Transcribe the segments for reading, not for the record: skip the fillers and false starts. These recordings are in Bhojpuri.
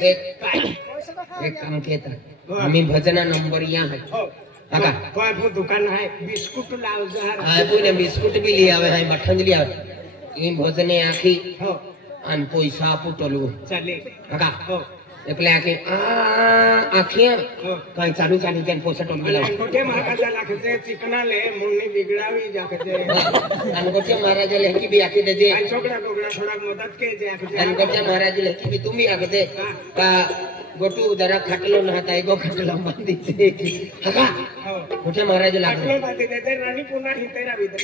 देख एक काम केता आम्ही भजना नंबर यहाँ है काका कोई वो दुकान है बिस्कुट लाओ जहर हां पुणे बिस्कुट भी ले आवे है मठन ले आवे ई भोजने आखी हो अन पैसा पुटलू चले काका हो એટલે આખી આખિયા કઈ ચાલુ ચાલુ કેન પોસટ ઓલ ગલા કોટે મહારાજા લાખજે ચિકના લે મુન્ની બિગડાવી જાખજે અનકોટે મહારાજ લેકી બી આખી દેજે આ છોકરા ગોગડા થોડા મદદ કે જે આખજે અનકોટે મહારાજ લેકી બી તુમી આખજે કા गोटू जरा खटलो न हता एगो खटलो बांधी दे हका गोटे महाराज लाग खटलो बांधी दे रानी पुना हितेरा भी दे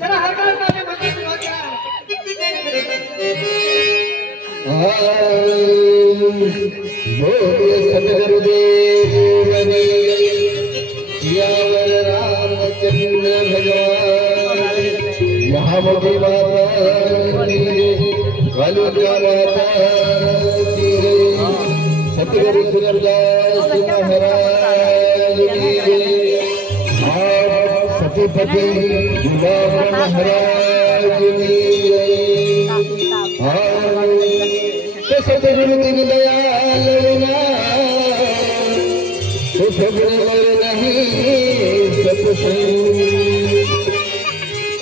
जरा हरकल माने मंदिर हो गया बोले सतगुरुदेव ने सियावर रामचंद्र भगवान यहाँ मोटी माता कालू माता सतगुरु सुरदास महाराज की सतीपति गुलाम महाराज की सतगुरु दिन दयाल तो सबने मर नहीं सतसंग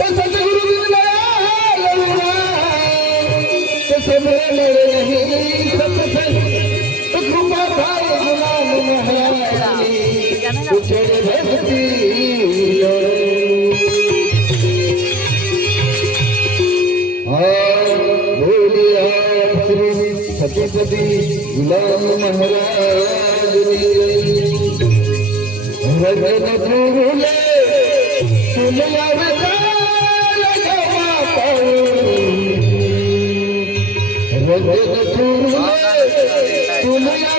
सतगुरु दिन दयाल तो सबने मर नहीं सतसंग गुलाम महाराज कुछ भक्ति सतीपति गुलाम महाराज रजन धूले सुनिया रजन धूले सुनिया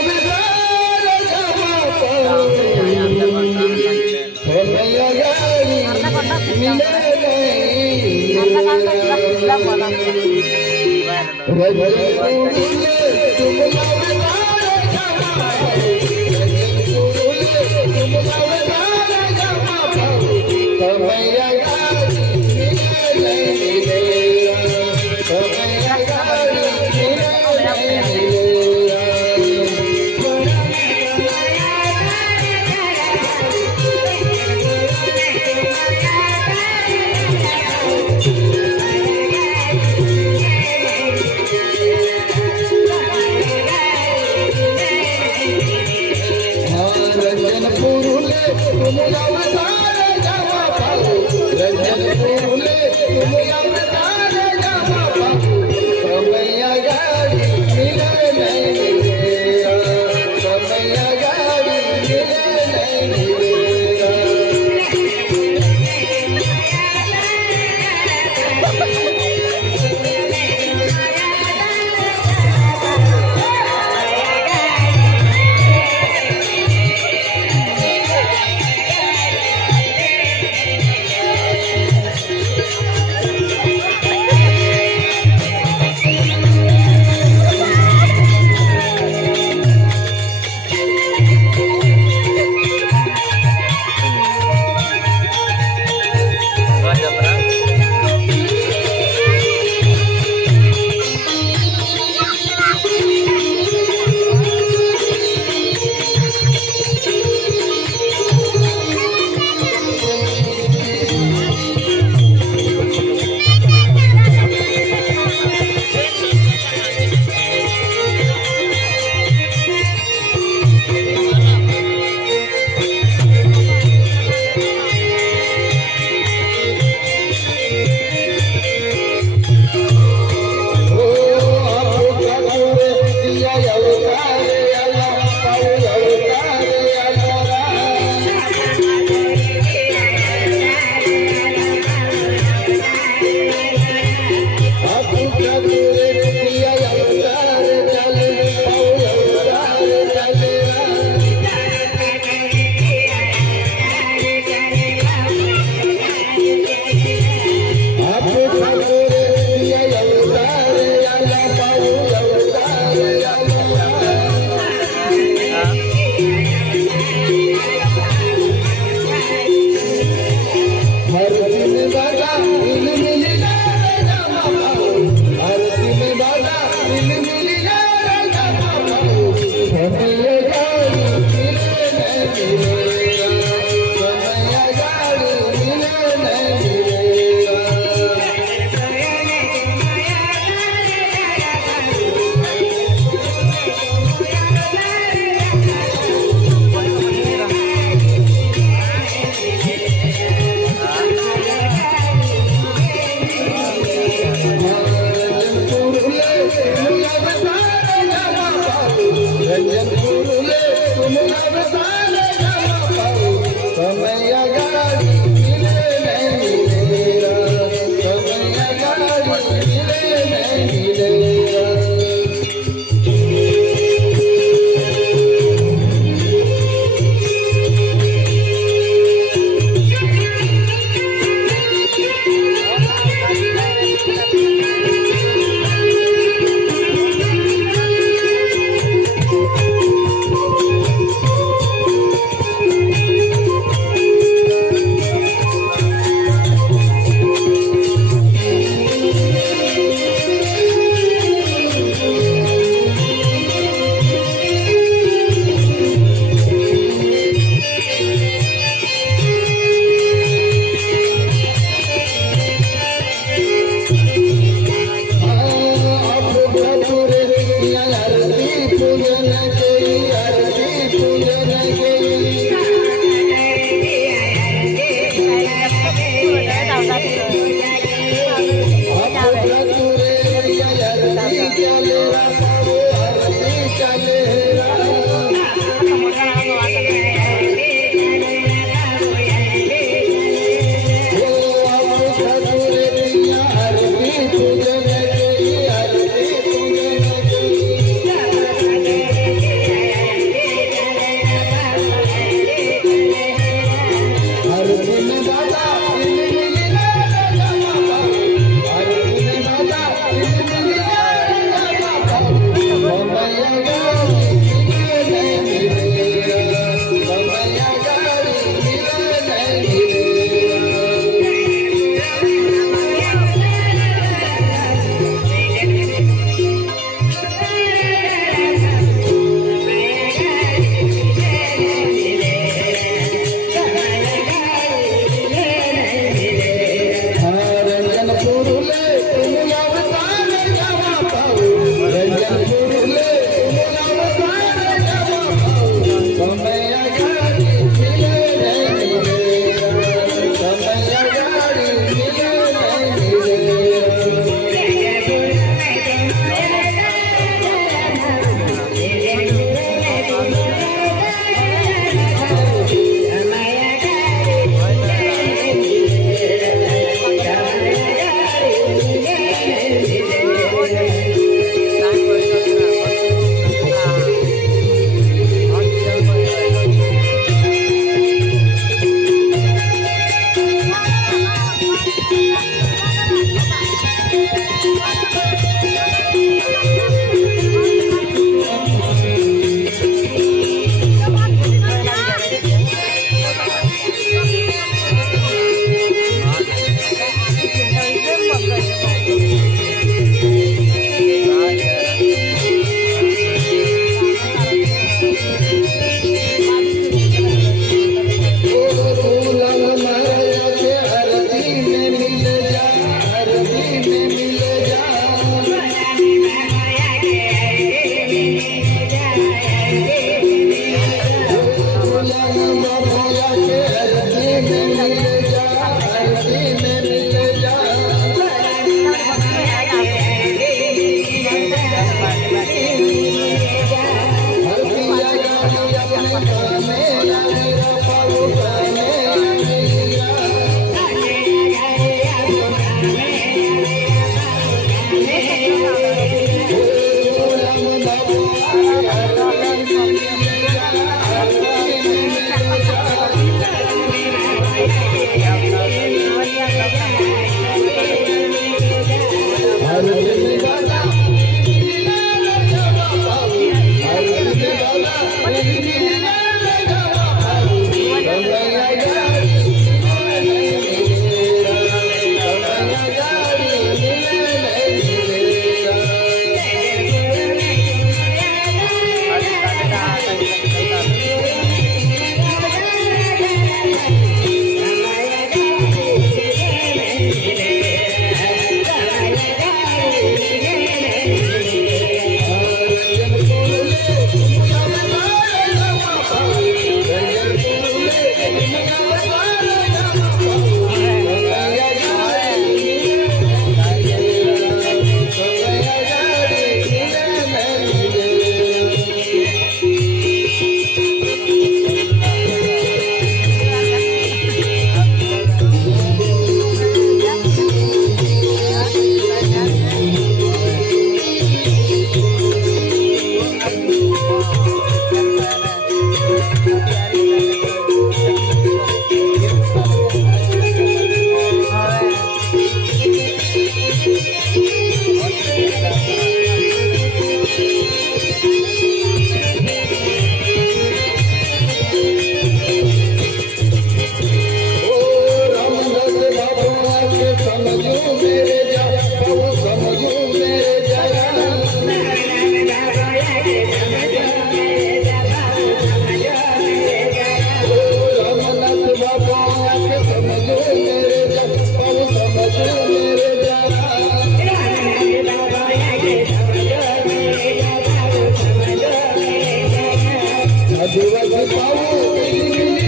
आदिवासी पाऊ इली मिली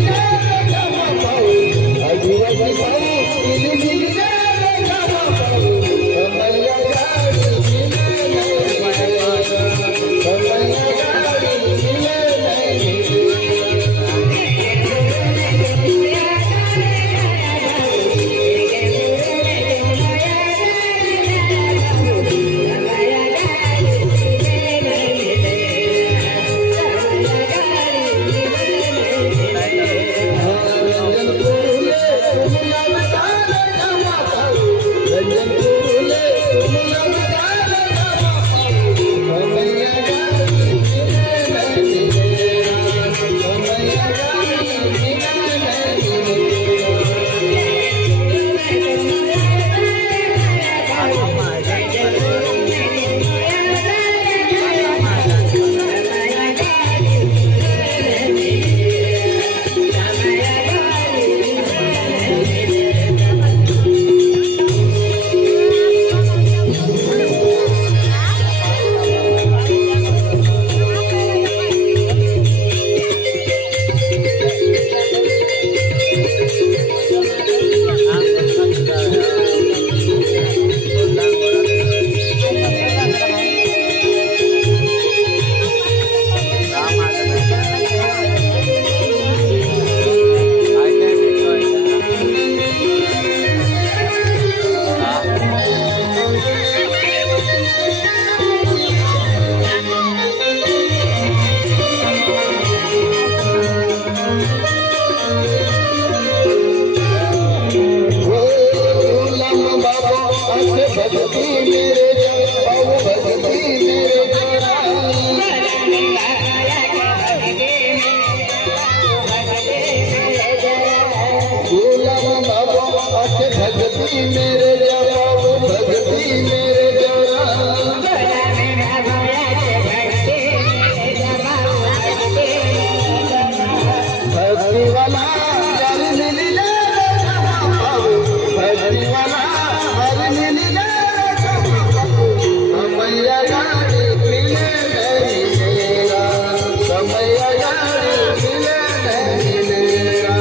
गावा पाऊ आदिवासी पाऊ इली मिली गावा पाऊ कमैया गाड़ी मिले नहीं कमैया गाड़ी मिले नहीं भगती मेरे जवाब भगती मेरे जवाब भक्ति वाला हर मिले भक्ति वाला हर मिले मैया गाड़ी मिले नहीं मेरा मैया गाड़ी मिले नहीं मेरा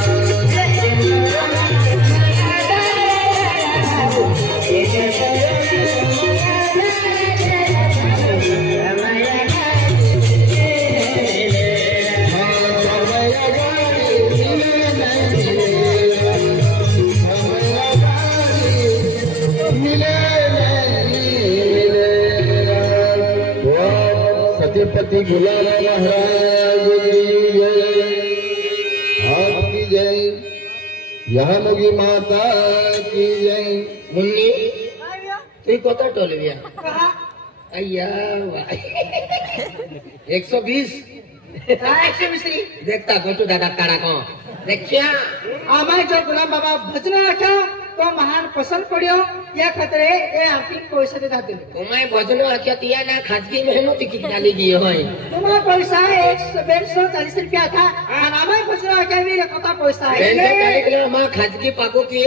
सतीपति गुलाब महाराज की जय आपकी जय यहाँ मुगी माता की जय मुन्नी तू कोता टोलविया अय्या 120 देखता गोटू दादा काड़ा को देखिया आम्ही जो गुलाम बाबा भजन आठा तो महान पसंद पड्यो या खातर ए आर्थिक पैसे देतात तुम्हारे भजन अख्या ना खाजगी मेहनत किती झाली गी होय तुम्हाला पैसा 140 रुपया था आणि आम्ही भजन आठा कथा पैसा आहे मा खाजगी पाको की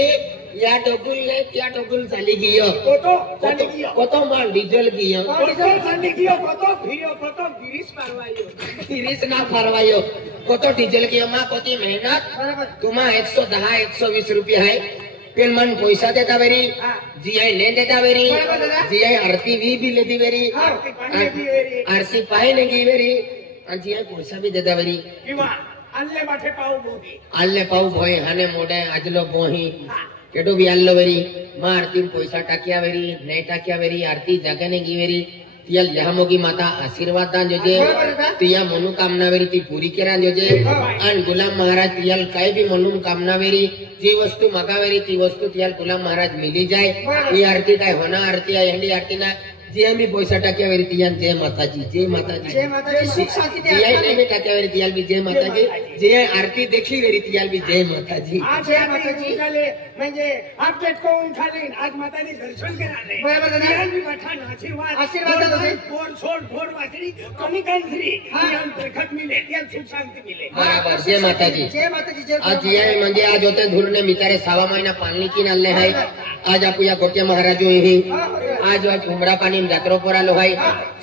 या डबुल नाही त्या डबुल झाली गी कत मान डिझेल गी गिरीश ना फरवायो कत डिझेल गी मा कती मेहनत तुम्हा 110 120 रुपया है पेन मन पैसा देता वेरी जी आई नहीं देता वेरी जी आई आरती भी लेती वेरी आरती पाए नहीं वेरी जी आई पैसा भी देता वेरी आल्ले पाऊ भोई हाने मोडे आजलो बोही केटो भी आल्लो वेरी मां आरती पैसा टाकिया वेरी नहीं टाकिया वेरी आरती जगह नहीं गी वेरी तिया यहामोगी माता आशीर्वाद दान जोजे तिया मनोकामना वेरी ती पूरी करा जोजे आणि गुलाम महाराज तियाल काय भी मनोकामना वेरी जी वस्तु मागावेरी ती वस्तु तियाल गुलाम महाराज मिली जाए ये आरती काय होना आरती आहे हंडी आरती ना जे आम्ही पैसा टाक्या वेरी तियान जय माताजी सुख शांती तिया नेहमी टाक्या वेरी तियाल भी जय माताजी जे आरती देखली वेरी तियाल भी जय माताजी जय माताजी म्हणजे अपडेट करून खाली आज माताजी दर्शन कराले बरोबर ना मी मठान आशीर्वाद ढोर वाचरी कमी कांसरी हम प्रखत मिले त्या सुख शांती मिले बराबर जय माताजी जय आज ये म्हणजे आज होते धुरने मितारे 6 महिना पाणी की नाले है आज आपू या गोट्या महाराजो ही आज उमरा पाणी जात्रो पर आलो है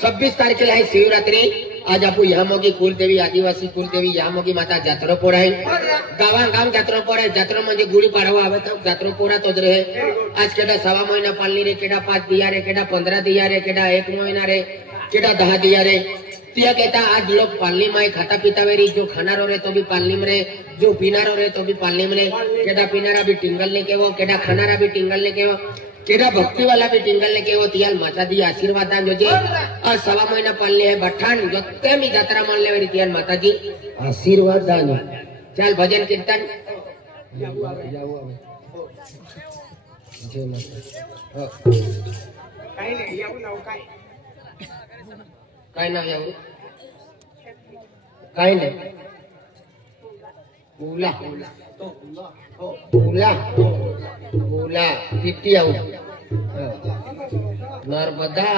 26 तारखेला है शिवरात्री आज आपू यहाँ मोगी कुलदेवी आदिवासी कुलदेवी यहाँ मोगी माता जात्रो पोराय गावा गाम जात्रो पोराय जात्रो म्हणजे गुडी पाडवा आवे तो जात्रो पोरा तो रहे आज केडा 1.5 महीना पालनी रे केडा 5 दिया रे केडा 15 दिया रे केडा 1 महीना रे केडा 10 दिया रे तिया कहता आज लोग पालनी में खाता पीता वेरी जो खानारो रे तो भी पालनी में रे जो पीनारो रे तो भी पालनी में रे केडा पीनारा भी टिंगल ने केवो केडा खानारा भी टिंगल ने केवो केडा भक्ति वाला भी टिंगल ने केवो तियाल माता दी आशीर्वाद दान जोजे आज 1.5 महीना पालने है बठान जत्ते मी जात्रा मान ले वेरी तियाल माता जी आशीर्वाद दान चल भजन कीर्तन जय माता काही नाही येऊ नाव काय काय नाव यावं काय नाही उला उला उला किती आऊ नर्मदा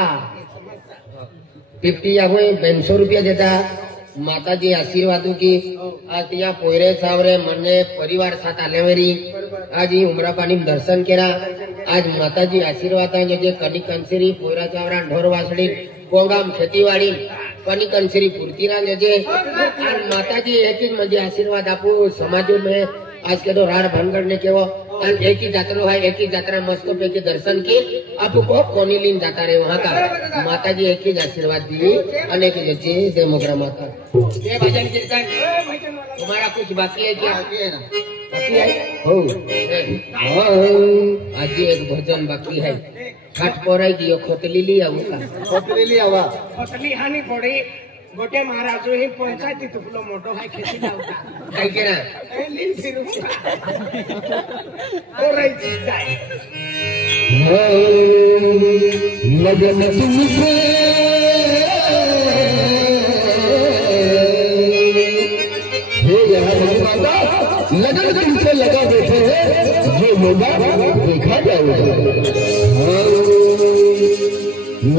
50 आऊ 200 रुपया देता माताजी आशीर्वादों की आज या पोयरे सावरे मने परिवार साथ आले वेरी आज ही उमरा पानी दर्शन केला आज माताजी आशीर्वाद जे कडी कंसेरी पोयरा सावरा ढोर वासड़ी गोगाम खेतीवाड़ी कनी कंसेरी पूर्ति ना जे माताजी एक ही म्हणजे आशीर्वाद आपू समाजों में आज के दो राड भनगढ़ ने केवो एक ही जात्रा है एक ही जात्रा मस्त पैकी दर्शन की आपको को कोनी लीन जाता रहे वहाँ का माताजी एक ही आशीर्वाद दी अनेक जय जय मोगरा माता ये भजन कीर्तन तुम्हारा कुछ बाकी है क्या बाकी है हो आज एक भजन बाकी है घाट पर दियो खोतली ली आवा खोतली हानी पड़ी गोटे महाराजो ही पंचायती तुपलो मोटो है खेती लावता काय केना ए लीन फिरू ओ रही जाए लगन तुमसे हे यहाँ माता लगन तुमसे लगा बैठे हैं ये होगा देखा जाएगा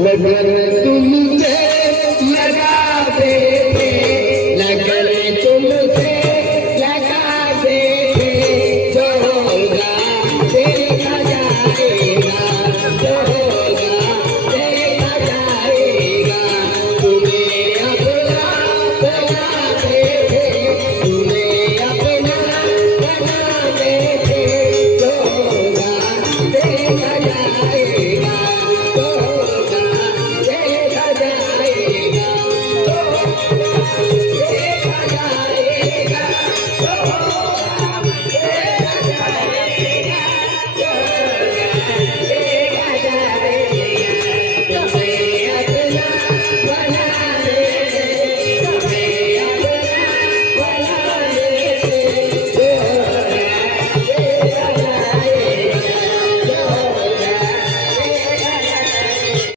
लगन